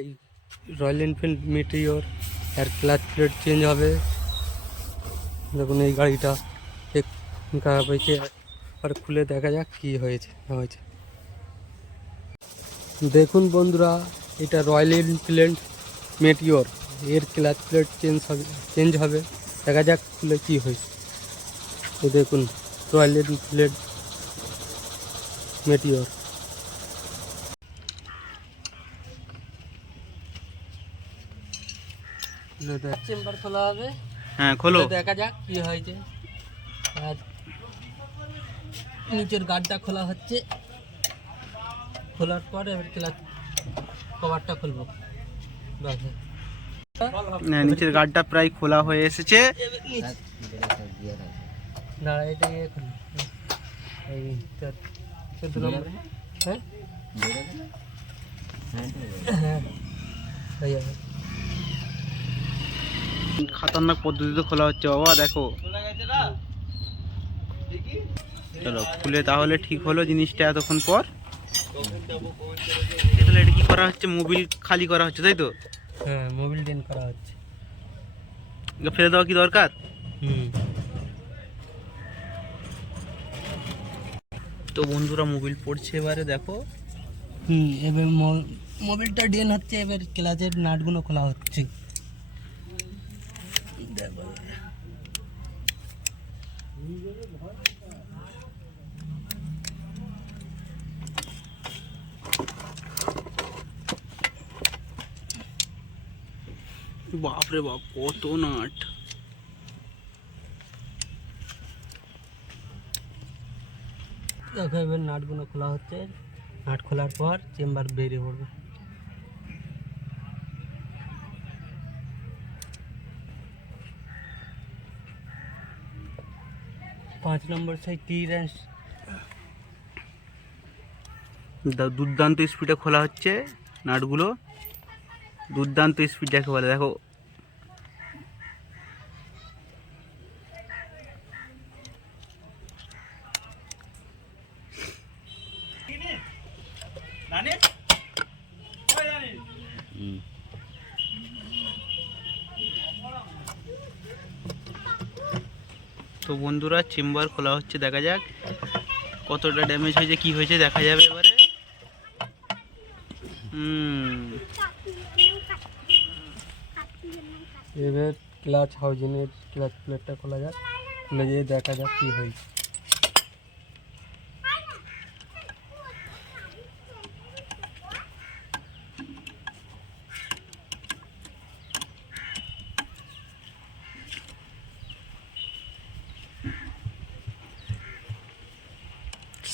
এই royal Enfield meteor এর clutch plate change হবে। দেখুন এই গাড়িটা খারাপ হয়েছে, আর খুলে দেখা যাক কি হয়েছে না হয়েছে। দেখুন বন্ধুরা, এটা রয়্যাল এনফিল্ড মিটিওর এর ক্লাচ প্লেট চেঞ্জ হবে। দেখা যাক খুলে কি হয়েছে। এই দেখুন রয়্যাল এনফিল্ড মিটিওর। চেম্বার খোলা হবে, হ্যাঁ খোলো। দেখা যাক কি হয়েছে। আর নিচের গার্ডটা খোলা হচ্ছে, খোলার পর এবার ক্লাচ কভারটা খুলবো। নিচের গার্ডটা প্রায় খোলা হয়ে এসেছে। না এটা খুলি, এই 14 নম্বর। হ্যাঁ হ্যাঁ হয়ে যাবে। খতরনাক পদ্ধতিতে খোলা হচ্ছে বাবা, দেখো। চলো খুলে তাহলে ঠিক হলো জিনিসটা এতক্ষণ পর। তাহলে এটা কি করা হচ্ছে? মোবিল খালি করা হচ্ছে, তাই তো? হ্যাঁ, মোবিল ড্রেন করা হচ্ছে। এটা ফেলে দেওয়া কি দরকার? তো বন্ধুরা মোবিল পড়ছে এবারে, দেখো। এবার মোবিলটা ড্রেন হচ্ছে, এবার ক্লাচের নাটগুলো খোলা হচ্ছে। দেখো বাপরে বাপ, কত নাট! দেখো এবার নাটগুলো খোলা হচ্ছে। নাট খোলার পর চেম্বার বেরিয়ে পড়বে। পাঁচ নম্বর সেই ক্লিয়ারেন্স। দুর্দান্ত স্পিডে খোলা হচ্ছে নাটগুলো, দুর্দান্ত স্পিড যাকে বলে, দেখো। তো বন্ধুরা চেম্বার খোলা হচ্ছে, দেখা যাক কতটা ড্যামেজ হয়েছে, কি হয়েছে দেখা যাবে এবারে। এবার ক্লাচ হাউজিংয়ের ক্লাচ প্লেটটা খোলা যাক, খুলে গিয়ে দেখা যাক কি হয়েছে।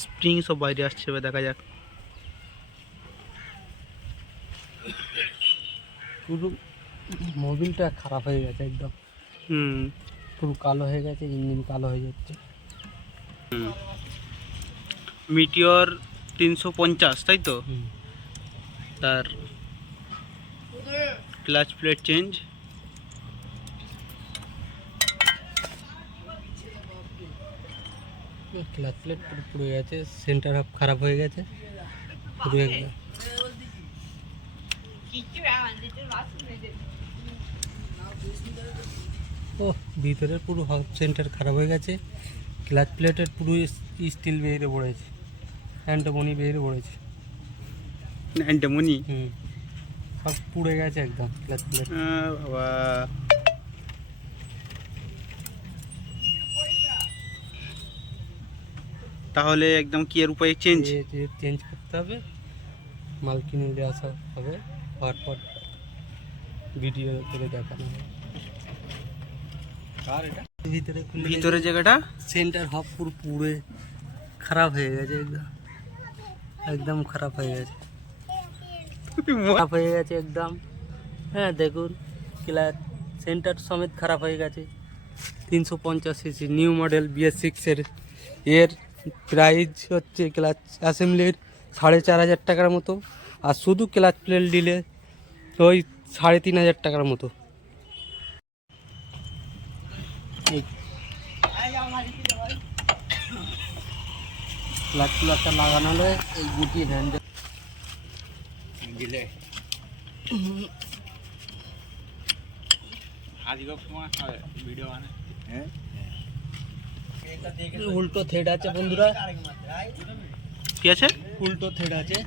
স্প্রিং সব বাইরে আসছে, এবার দেখা যাক। পুরো মোবিলটা খারাপ হয়ে গেছে একদম। পুরো কালো হয়ে গেছে, ইঞ্জিন কালো হয়ে যাচ্ছে। মিটিওর 350, তাই তো? তার clutch plate change. Clutch plate পুরো পুড়ে গেছে, সেন্টার হাফ খারাপ হয়ে গেছে পুরো একদম। ও ভিতরের পুরো হাফ সেন্টার খারাপ হয়ে গেছে। ক্লাচ প্লেটের পুরো স্টিল বেরিয়ে পড়েছে, অ্যান্টামনি বেরিয়ে পড়েছে। অ্যান্টামনি সব পুড়ে গেছে একদম ক্লাচ প্লেট। বাবা, তাহলে একদম কি এর উপায় চেঞ্জ করতে হবে, মাল কিনে নিয়ে আসা হবে, হওয়ার পর ভিডিও করে দেখানো হবে। ভিতরে জায়গাটা সেন্টার হাফ পুরো পুড়ে খারাপ হয়ে গেছে, একদম একদম খারাপ হয়ে গেছে, খারাপ হয়ে গেছে একদম। হ্যাঁ দেখুন, ক্লাচ সেন্টার সমেত খারাপ হয়ে গেছে। 350 সিসি নিউ মডেল BS6 এর প্রাইস হচ্ছে ক্লাচ অ্যাসেম্বলির 4,500 টাকার মতো, আর শুধু ক্লাচ প্লেট দিলে ওই 3,500 টাকার মতো। ক্লাচ প্লেটটা লাগানো হলে এই গুটি হ্যান্ডেল দিলে উল্টো থ্রেড আছে বন্ধুরা, কি আছে? উল্টো থ্রেড আছে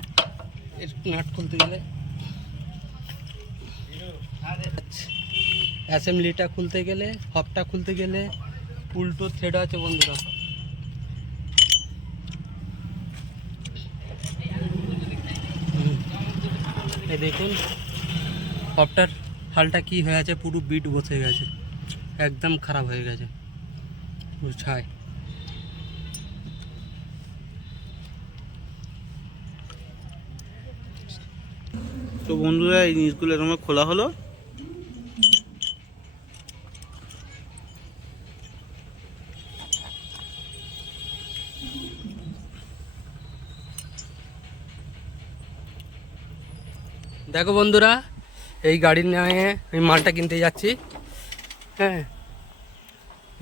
এর নাট খুলতে গেলে, অ্যাসেম্বলিটা খুলতে গেলে, হবটা খুলতে গেলে উল্টো থ্রেড আছে বন্ধুরা। এই দেখুন হবটার হালটা কি হয়ে আছে, পুরো বিট বসে গেছে, একদম খারাপ হয়ে গেছে ছাই। তো বন্ধুরা এই জিনিসগুলো এরকম খোলা হলো। দেখো বন্ধুরা, এই গাড়ি নিয়ে আমি মালটা কিনতে যাচ্ছি। হ্যাঁ,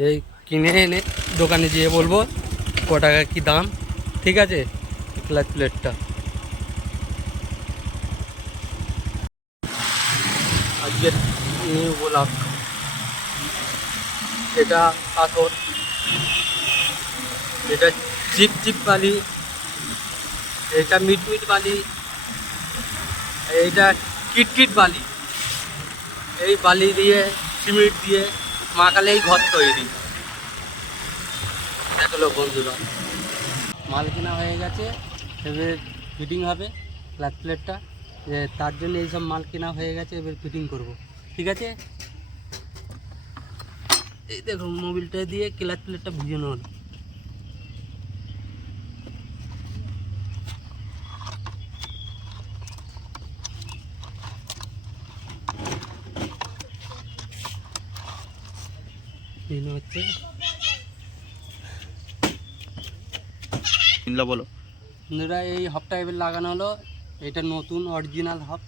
এই কিনে এনে দোকানে যেয়ে বলবো ক টাকা কী দাম, ঠিক আছে? ক্লাচ প্লেটটা আজকের নিউ ব্লগ, এটা পাথর, এটা চিপ চিপ বালি, এটা মিট মিট বালি, এইটা কিটকিট বালি। এই বালি দিয়ে সিমেন্ট দিয়ে মাখালেই ঘর তৈরি। দেখলো বন্ধুরা, মাল কেনা হয়ে গেছে, এবার ফিটিং হবে ক্লাচ প্লেটটা, তার জন্য এইসব মাল কেনা হয়ে গেছে, এবার ফিটিং করব, ঠিক আছে? এই দেখো মোবিলটা দিয়ে ক্লাচ প্লেটটা ভিজানো হলো। হচ্ছে বলো বন্ধুরা, এই হবটা এবার লাগানো হলো, এটা নতুন অরিজিনাল হব।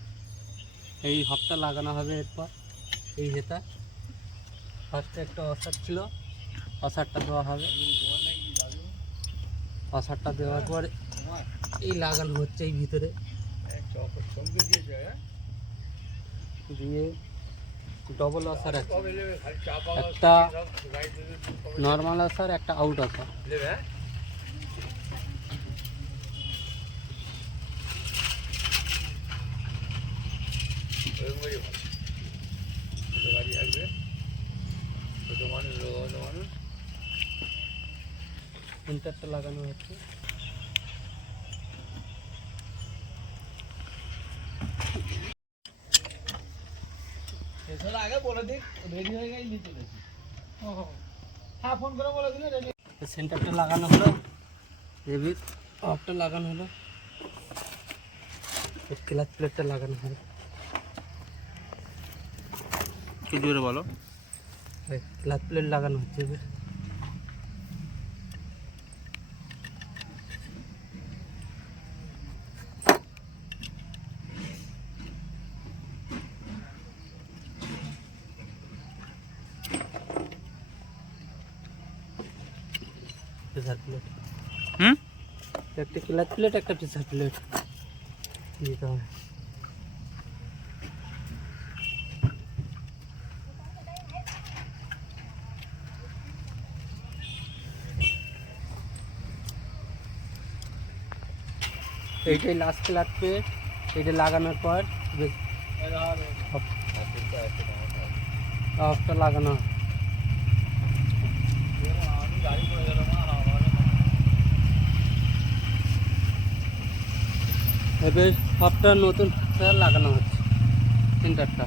এই হবটা লাগানো হবে এরপর। এই হেতা ফার্স্টে একটা অসার ছিল, অসারটা দেওয়া হবে, অসারটা দেওয়ার পর এই লাগানো হচ্ছে এই ভিতরে দিয়ে ডবল অসার আছে, একটা নর্মাল অসার, একটা আউট অসার। ইন্টারটা লাগানো হচ্ছে। সেন্টারটা লাগানো হলো, এবার অফটা লাগানো হলো, ক্লাচ প্লেটটা লাগানো হলো। কি জোরে বলো। ক্লাচ প্লেট লাগানো হচ্ছে এবার। প্রেসার প্লেট, একটা ক্লাচ প্লেট, একটা প্রেসার প্লেট দিতে হবে। এইটাই লাস্ট ক্লাচ প্লেট, এইটা লাগানোর পর অফটা লাগানো। এবার সবটা নতুন লাগানো হচ্ছে সেন্টারটা।